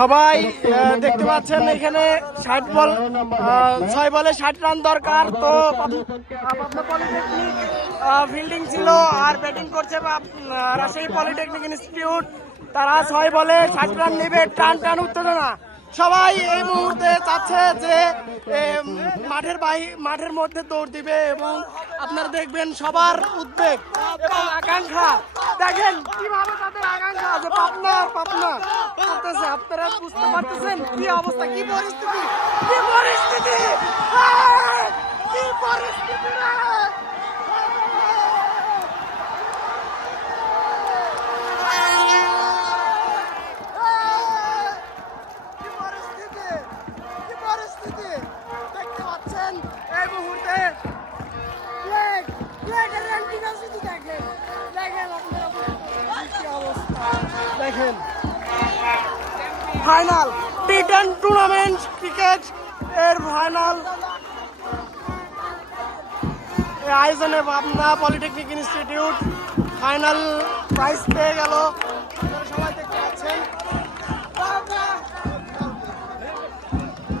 সবাই দেখতে পাচ্ছেন এখানে 60 বল 6 বলে 60 রান দরকার। তো পাবনা পলিটেকনিক ফিল্ডিং ছিল আর ব্যাটিং করছে রাজশাহী পলিটেকনিক ইনস্টিটিউট। তারা 6 বলে 60 রান নেবে। টান টান উত্তেজনা। সবাই এই মুহূর্তে চাচ্ছে যে মাঠের মধ্যে দৌড় দিবে এবং আপনারা দেখবেন সবার উদ্বেগ এবং আকাঙ্ক্ষা। দেখেন কিভাবে তাদের আকাঙ্ক্ষা যে পাবনা করতেছে। আপনারা বুঝতে পারতেছেন কি অবস্থা, কি পরিস্থিতি, কি পরিস্থিতি, কি পরিস্থিতি। দেখতে পাচ্ছেন এই মুহূর্তে দেখেন ফাইনাল টি10 টুর্নামেন্ট ক্রিকেট এর ফাইনাল আয়োজনে Pabna polytechnic institute final prize পেয়ে গেল। সবাই